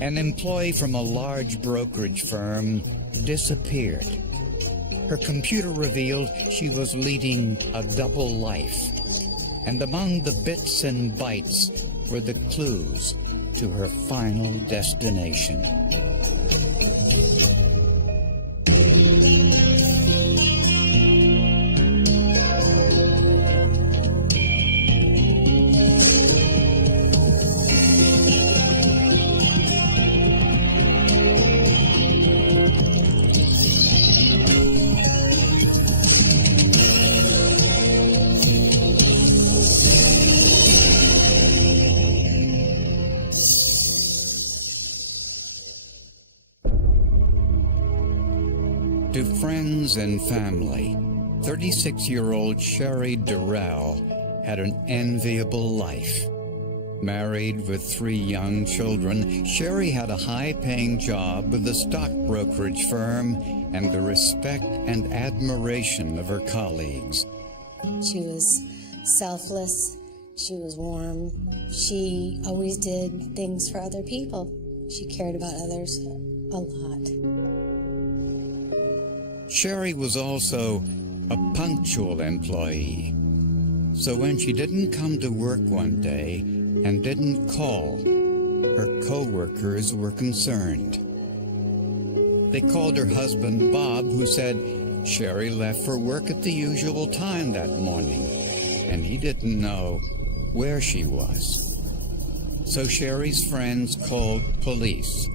An employee from a large brokerage firm disappeared. Her computer revealed she was leading a double life. And among the bits and bytes were the clues to her final destination. To friends and family, 36-year-old Sherry Durrell had an enviable life. Married with 3 young children, Sherry had a high-paying job with a stock brokerage firm and the respect and admiration of her colleagues. She was selfless. She was warm. She always did things for other people. She cared about others a lot. Sherry was also a punctual employee. So when she didn't come to work one day and didn't call, her co-workers were concerned. They called her husband, Bob, who said Sherry left for work at the usual time that morning, and he didn't know where she was. So Sherry's friends called police.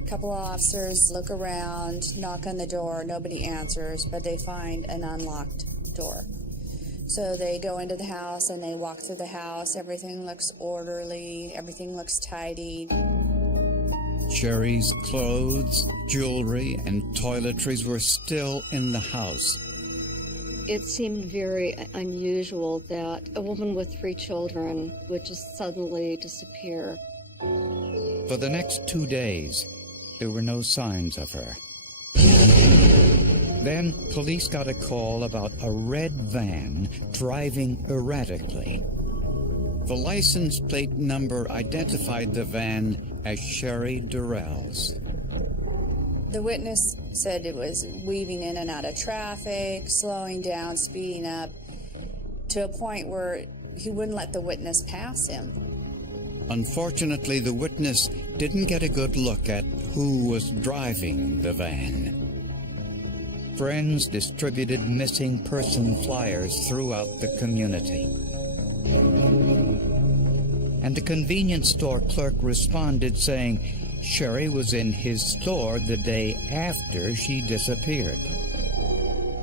A couple of officers look around, knock on the door, nobody answers, but they find an unlocked door. So they go into the house and they walk through the house. Everything looks orderly, everything looks tidy. Sherry's clothes, jewelry, and toiletries were still in the house. It seemed very unusual that a woman with 3 children would just suddenly disappear. For the next 2 days, there were no signs of her. Then police got a call about a red van driving erratically. The license plate number identified the van as Sherry Durrell's. The witness said it was weaving in and out of traffic, slowing down, speeding up, to a point where he wouldn't let the witness pass him. Unfortunately, the witness didn't get a good look at who was driving the van. Friends distributed missing person flyers throughout the community. And a convenience store clerk responded saying Sherry was in his store the day after she disappeared.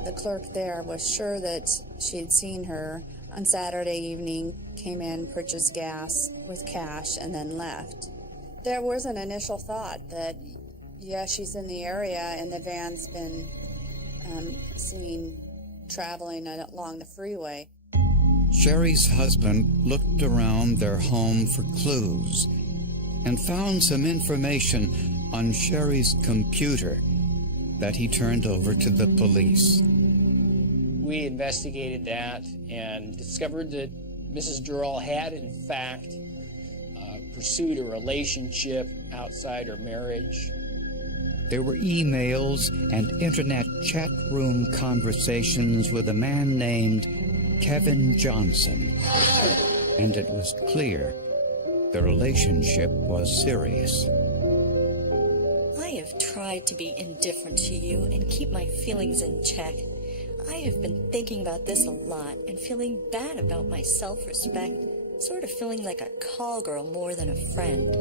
The clerk there was sure that she'd seen her on Saturday evening, came in, purchased gas with cash, and then left. There was an initial thought that, yeah, she's in the area and the van's been seen traveling along the freeway. Sherry's husband looked around their home for clues and found some information on Sherry's computer that he turned over to the police. We investigated that and discovered that Mrs. Durrell had, in fact, pursued a relationship outside her marriage. There were emails and internet chat room conversations with a man named Kevin Johnson, and it was clear the relationship was serious. I have tried to be indifferent to you and keep my feelings in check. I have been thinking about this a lot and feeling bad about my self-respect, sort of feeling like a call girl more than a friend.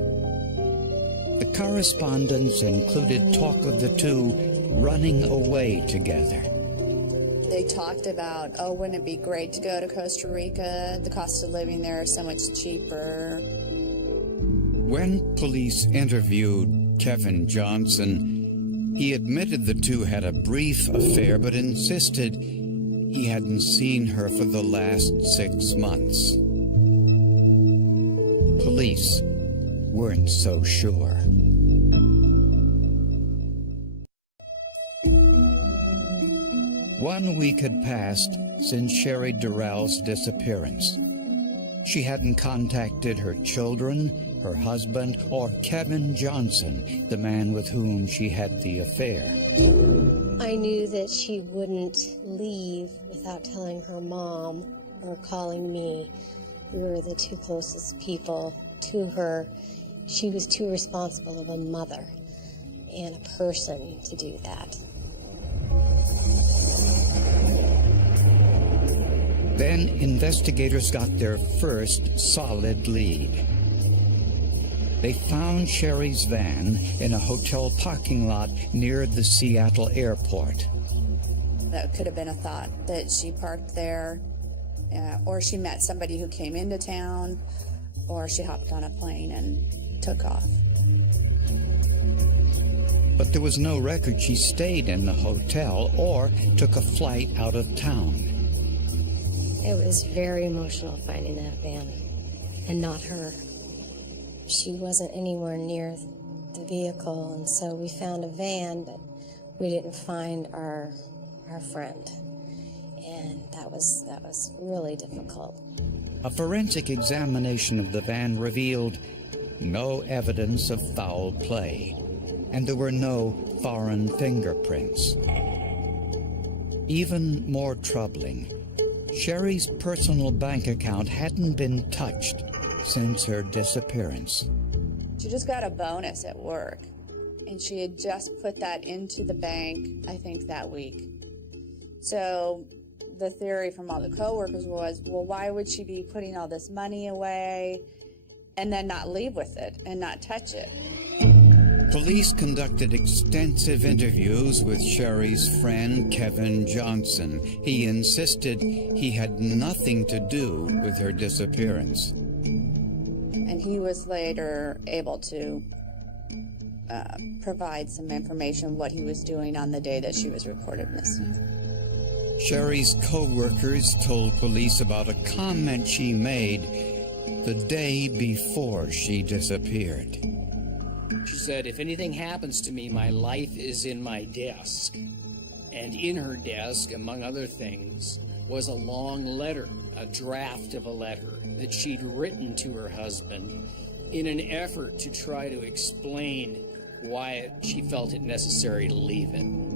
The correspondence included talk of the two running away together. They talked about, oh, wouldn't it be great to go to Costa Rica? The cost of living there is so much cheaper. When police interviewed Kevin Johnson, he admitted the two had a brief affair, but insisted he hadn't seen her for the last 6 months. Police weren't so sure. One week had passed since Sherry Durrell's disappearance. She hadn't contacted her children her husband, or Kevin Johnson, the man with whom she had the affair. I knew that she wouldn't leave without telling her mom or calling me. We were the two closest people to her. She was too responsible of a mother and a person to do that. Then investigators got their first solid lead. They found Sherry's van in a hotel parking lot near the Seattle airport. That could have been a thought, that she parked there, or she met somebody who came into town, or she hopped on a plane and took off. But there was no record she stayed in the hotel or took a flight out of town. It was very emotional finding that van and not her. She wasn't anywhere near the vehicle, and so we found a van, but we didn't find our friend, and that was really difficult. A forensic examination of the van revealed no evidence of foul play, and there were no foreign fingerprints. Even more troubling, Sherry's personal bank account hadn't been touched since her disappearance. She just got a bonus at work, and she had just put that into the bank, I think, that week. So the theory from all the coworkers was, well, why would she be putting all this money away and then not leave with it and not touch it? Police conducted extensive interviews with Sherry's friend, Kevin Johnson. He insisted he had nothing to do with her disappearance. And he was later able to provide some information what he was doing on the day that she was reported missing. Sherry's co-workers told police about a comment she made the day before she disappeared. She said, if anything happens to me, my life is in my desk. And in her desk, among other things, was a long letter, a draft of a letter that she'd written to her husband in an effort to try to explain why she felt it necessary to leave him.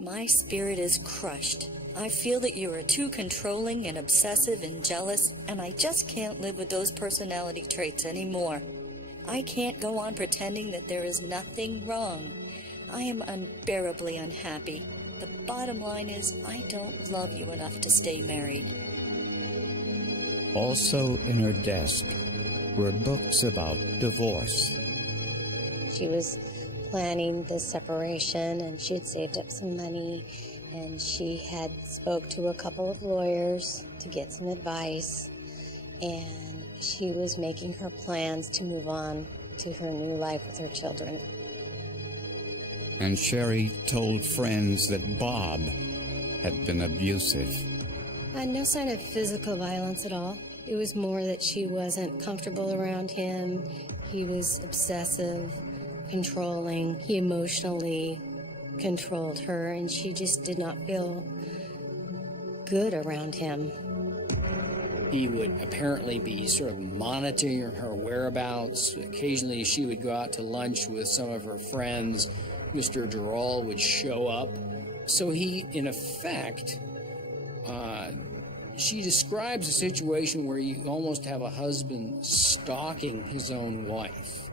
My spirit is crushed. I feel that you are too controlling and obsessive and jealous, and I just can't live with those personality traits anymore. I can't go on pretending that there is nothing wrong. I am unbearably unhappy. The bottom line is, I don't love you enough to stay married. Also in her desk were books about divorce. She was planning the separation, and she had saved up some money, and she had spoke to a couple of lawyers to get some advice, and she was making her plans to move on to her new life with her children. And Sherry told friends that Bob had been abusive. No sign of physical violence at all. It was more that she wasn't comfortable around him. He was obsessive, controlling. He emotionally controlled her, and she just did not feel good around him. He would apparently be sort of monitoring her whereabouts. Occasionally she would go out to lunch with some of her friends. Mr. Durrell would show up. So he, in effect, she describes a situation where you almost have a husband stalking his own wife.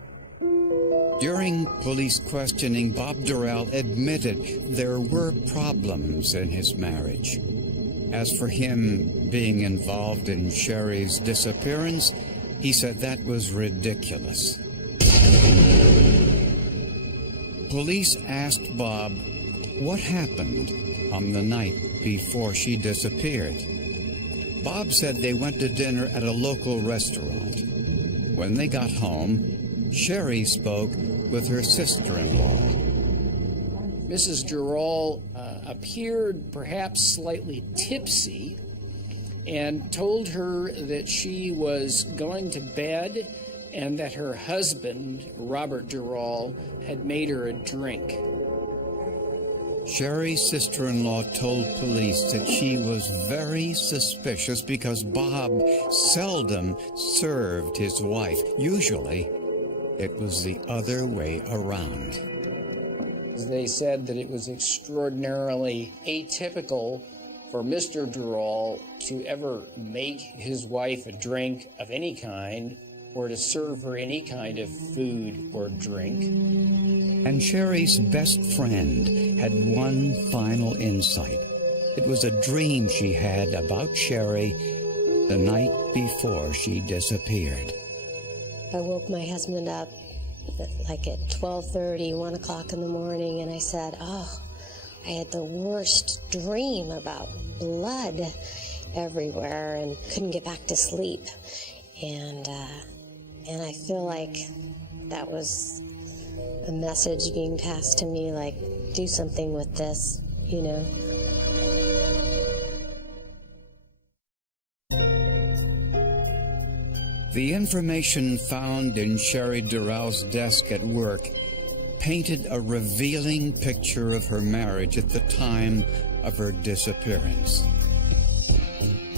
During police questioning, Bob Durrell admitted there were problems in his marriage. As for him being involved in Sherry's disappearance, he said that was ridiculous. Police asked Bob what happened on the night before she disappeared. Bob said they went to dinner at a local restaurant. When they got home, Sherry spoke with her sister-in-law. Mrs. Durrell appeared perhaps slightly tipsy and told her that she was going to bed and that her husband, Robert Durrell, had made her a drink. Sherry's sister-in-law told police that she was very suspicious because Bob seldom served his wife. Usually, it was the other way around. They said that it was extraordinarily atypical for Mr. Durrell to ever make his wife a drink of any kind or to serve her any kind of food or drink. And Sherry's best friend had one final insight. It was a dream she had about Sherry the night before she disappeared. I woke my husband up like at 12:30, 1 o'clock in the morning, and I said, oh, I had the worst dream about blood everywhere and couldn't get back to sleep. And I feel like that was a message being passed to me, like, do something with this, you know. The information found in Sherry Durrell's desk at work painted a revealing picture of her marriage at the time of her disappearance.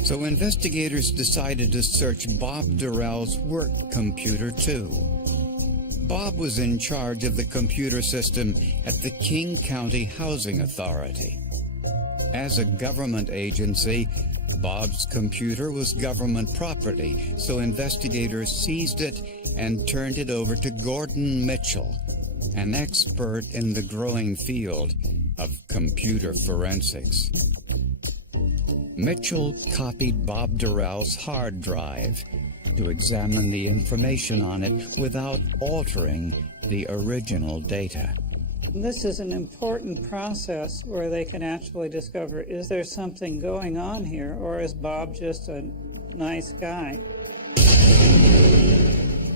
So investigators decided to search Bob Durrell's work computer too. Bob was in charge of the computer system at the King County Housing Authority. As a government agency, Bob's computer was government property, so investigators seized it and turned it over to Gordon Mitchell, an expert in the growing field of computer forensics. Mitchell copied Bob Durrell's hard drive to examine the information on it without altering the original data. This is an important process where they can actually discover, is there something going on here, or is Bob just a nice guy?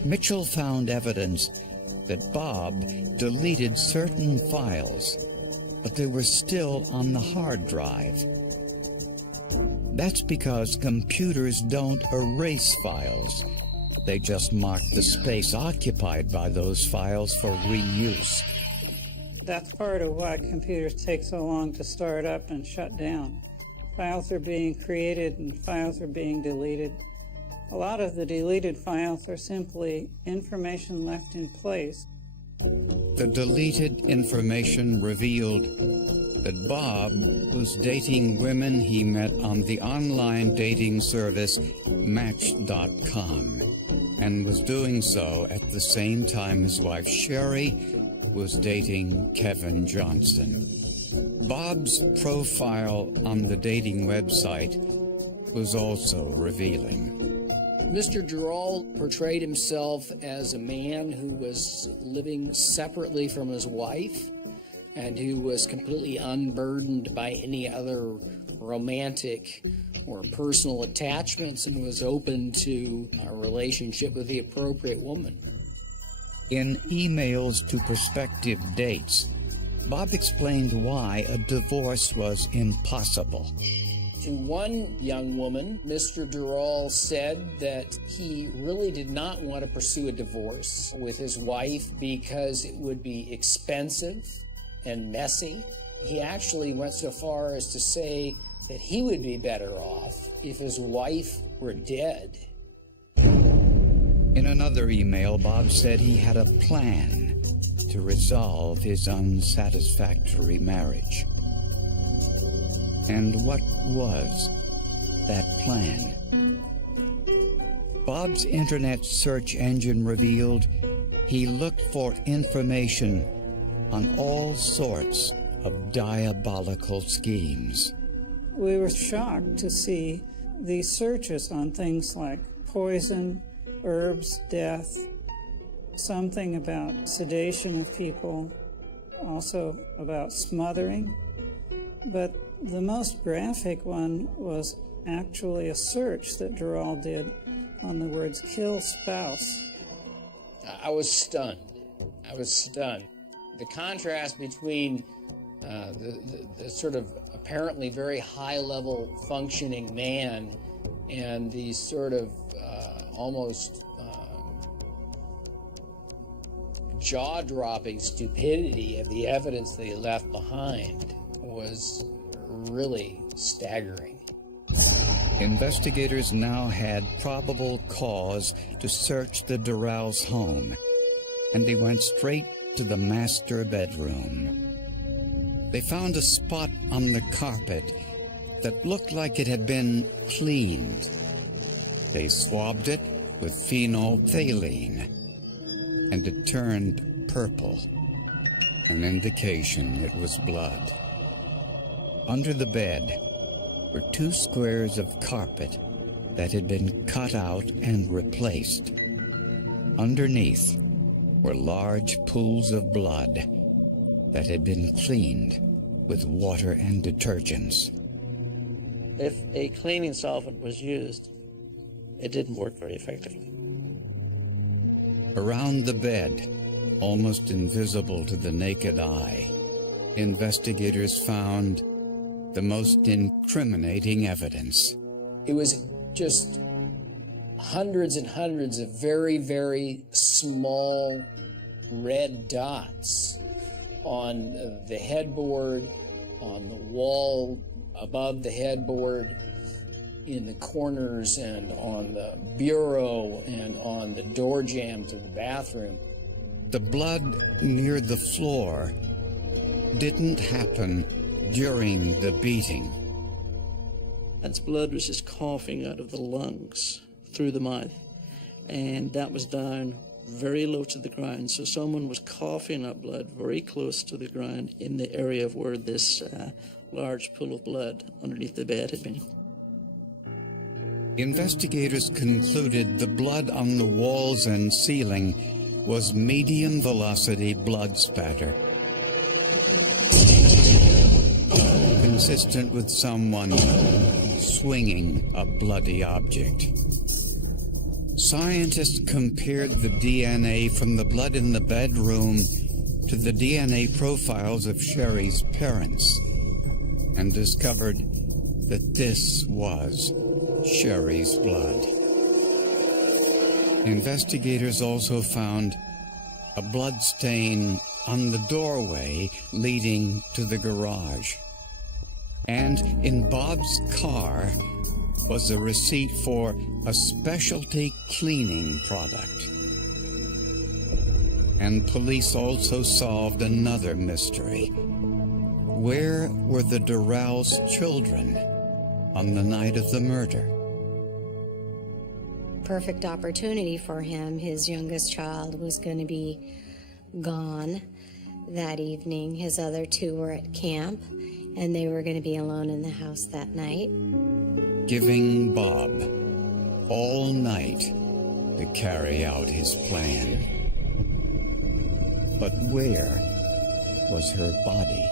Mitchell found evidence that Bob deleted certain files, but they were still on the hard drive. That's because computers don't erase files. They just mark the space occupied by those files for reuse. That's part of why computers take so long to start up and shut down. Files are being created and files are being deleted. A lot of the deleted files are simply information left in place. The deleted information revealed that Bob was dating women he met on the online dating service Match.com, and was doing so at the same time his wife Sherry was dating Kevin Johnson. Bob's profile on the dating website was also revealing. Mr. Durrell portrayed himself as a man who was living separately from his wife and who was completely unburdened by any other romantic or personal attachments and was open to a relationship with the appropriate woman. In emails to prospective dates, Bob explained why a divorce was impossible. To one young woman, Mr. Durrell said that he really did not want to pursue a divorce with his wife because it would be expensive and messy. He actually went so far as to say that he would be better off if his wife were dead. In another email, Bob said he had a plan to resolve his unsatisfactory marriage. And what was that plan? Bob's internet search engine revealed he looked for information on all sorts of diabolical schemes. We were shocked to see these searches on things like poison, herbs, death, something about sedation of people, also about smothering. But the most graphic one was actually a search that Durrell did on the words "kill spouse." I was stunned. The contrast between the sort of apparently very high-level functioning man and the sort of almost jaw-dropping stupidity of the evidence that he left behind was really staggering. Investigators now had probable cause to search the Durrells' home, and they went straight to the master bedroom. They found a spot on the carpet that looked like it had been cleaned. They swabbed it with phenolphthalein, and it turned purple, an indication it was blood. Under the bed were 2 squares of carpet that had been cut out and replaced. Underneath were large pools of blood that had been cleaned with water and detergents. If a cleaning solvent was used, it didn't work very effectively. Around the bed, almost invisible to the naked eye, investigators found the most incriminating evidence. It was just hundreds and hundreds of very, very small red dots on the headboard, on the wall above the headboard, in the corners, and on the bureau, and on the door jamb to the bathroom. The blood near the floor didn't happen during the beating. Its blood was just coughing out of the lungs through the mouth, and that was down very low to the ground. So someone was coughing up blood very close to the ground in the area of where this large pool of blood underneath the bed had been. Investigators concluded the blood on the walls and ceiling was medium velocity blood spatter, consistent with someone swinging a bloody object. Scientists compared the DNA from the blood in the bedroom to the DNA profiles of Sherry's parents and discovered that this was Sherry's blood. Investigators also found a blood stain on the doorway leading to the garage. And in Bob's car was a receipt for a specialty cleaning product. And police also solved another mystery. Where were the Durrells' children on the night of the murder? Perfect opportunity for him. His youngest child was going to be gone that evening. His other 2 were at camp, and they were going to be alone in the house that night. Giving Bob all night to carry out his plan. But where was her body?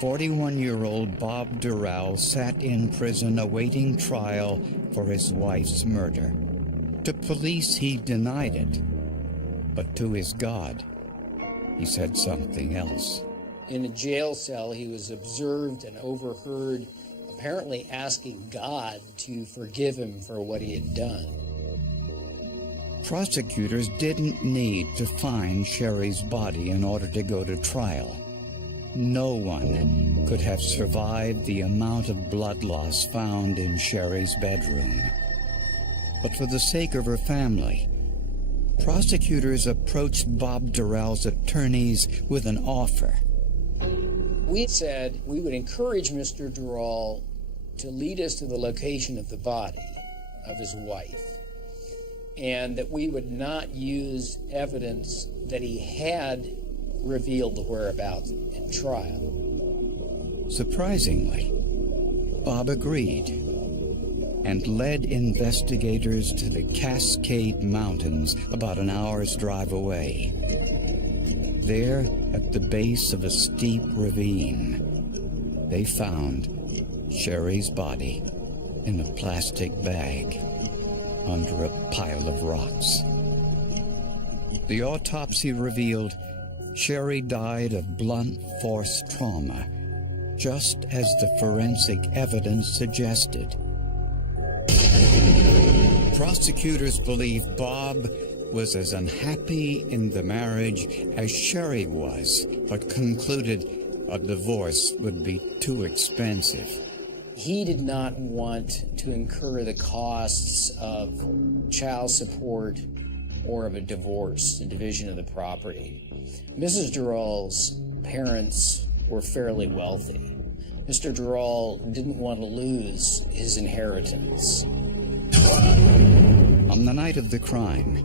"41-year-old Bob Durrell sat in prison awaiting trial for his wife's murder. To police, he denied it. But to his God, he said something else. In a jail cell, he was observed and overheard apparently asking God to forgive him for what he had done. Prosecutors didn't need to find Sherry's body in order to go to trial. No one could have survived the amount of blood loss found in Sherry's bedroom. But for the sake of her family, prosecutors approached Bob Durrell's attorneys with an offer. We said we would encourage Mr. Durrell to lead us to the location of the body of his wife, and that we would not use evidence that he had revealed the whereabouts in trial. Surprisingly, Bob agreed and led investigators to the Cascade Mountains about an hour's drive away. There, at the base of a steep ravine, they found Sherry's body in a plastic bag under a pile of rocks. The autopsy revealed Sherry died of blunt force trauma, just as the forensic evidence suggested. Prosecutors believe Bob was as unhappy in the marriage as Sherry was, but concluded a divorce would be too expensive. He did not want to incur the costs of child support or of a divorce, the division of the property. Mrs. Durall's parents were fairly wealthy. Mr. Durall didn't want to lose his inheritance. On the night of the crime,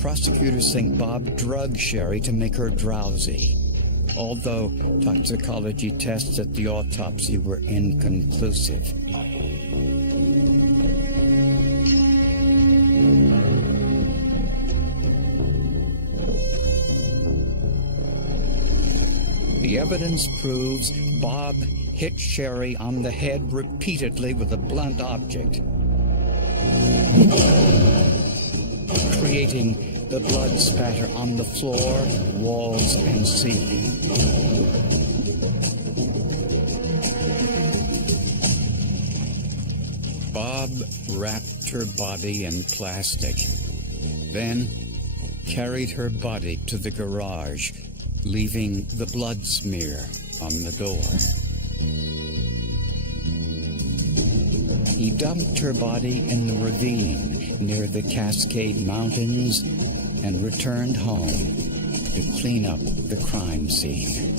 prosecutors think Bob drugged Sherry to make her drowsy, although toxicology tests at the autopsy were inconclusive. The evidence proves Bob hit Sherry on the head repeatedly with a blunt object, creating the blood spatter on the floor, walls, and ceiling. Bob wrapped her body in plastic, then carried her body to the garage, leaving the blood smear on the door. He dumped her body in the ravine near the Cascade Mountains and returned home to clean up the crime scene.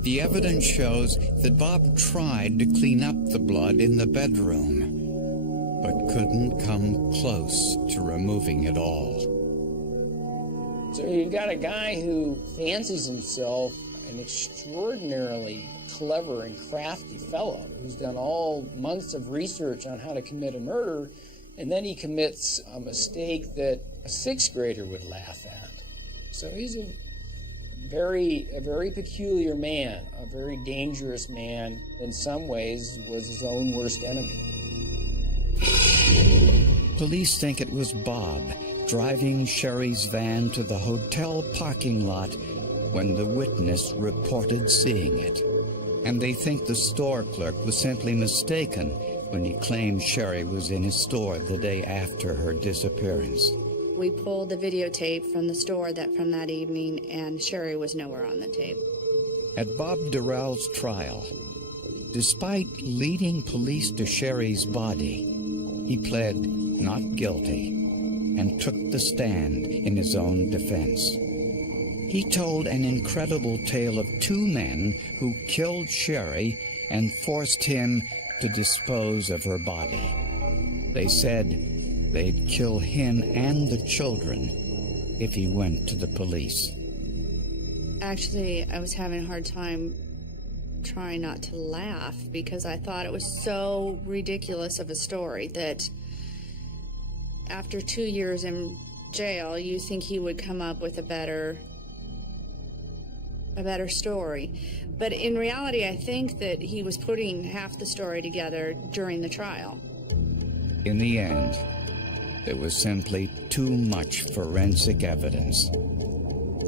The evidence shows that Bob tried to clean up the blood in the bedroom, but couldn't come close to removing it all. So you've got a guy who fancies himself an extraordinarily clever and crafty fellow who's done all months of research on how to commit a murder, and then he commits a mistake that a sixth grader would laugh at. So he's a very peculiar man, a very dangerous man. In some ways, was his own worst enemy. Police think it was Bob driving Sherry's van to the hotel parking lot when the witness reported seeing it. And they think the store clerk was simply mistaken when he claimed Sherry was in his store the day after her disappearance. We pulled the videotape from the store from that evening, and Sherry was nowhere on the tape. At Bob Durall's trial, despite leading police to Sherry's body, he pled not guilty and took the stand in his own defense. He told an incredible tale of two men who killed Sherry and forced him to dispose of her body. They said they'd kill him and the children if he went to the police. Actually, I was having a hard time trying not to laugh because I thought it was so ridiculous of a story that after 2 years in jail, you think he would come up with a better story. But in reality, I think that he was putting half the story together during the trial. In the end, there was simply too much forensic evidence.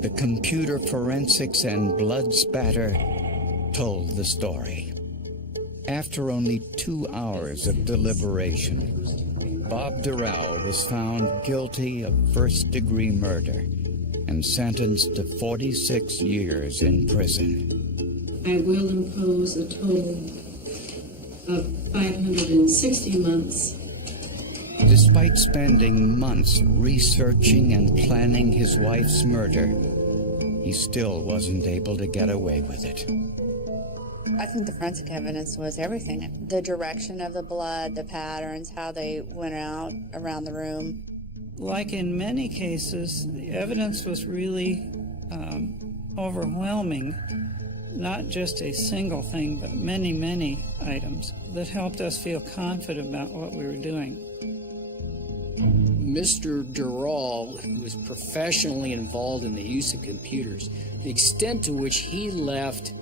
The computer forensics and blood spatter told the story. After only 2 hours of deliberation, Bob Durall was found guilty of first-degree murder and sentenced to 46 years in prison. I will impose a total of 560 months. Despite spending months researching and planning his wife's murder, he still wasn't able to get away with it. I think the forensic evidence was everything. The direction of the blood, the patterns, how they went out around the room. Like in many cases, the evidence was really overwhelming. Not just a single thing, but many, many items that helped us feel confident about what we were doing. Mr. Durall, who was professionally involved in the use of computers, the extent to which he left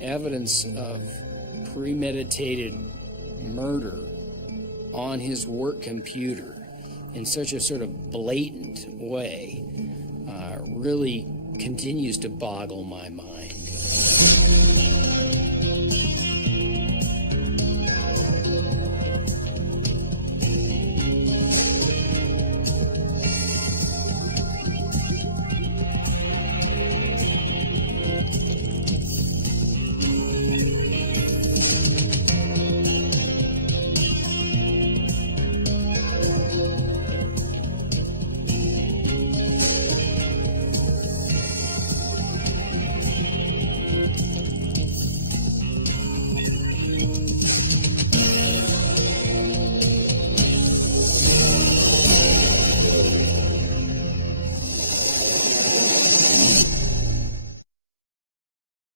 evidence of premeditated murder on his work computer in such a sort of blatant way really continues to boggle my mind.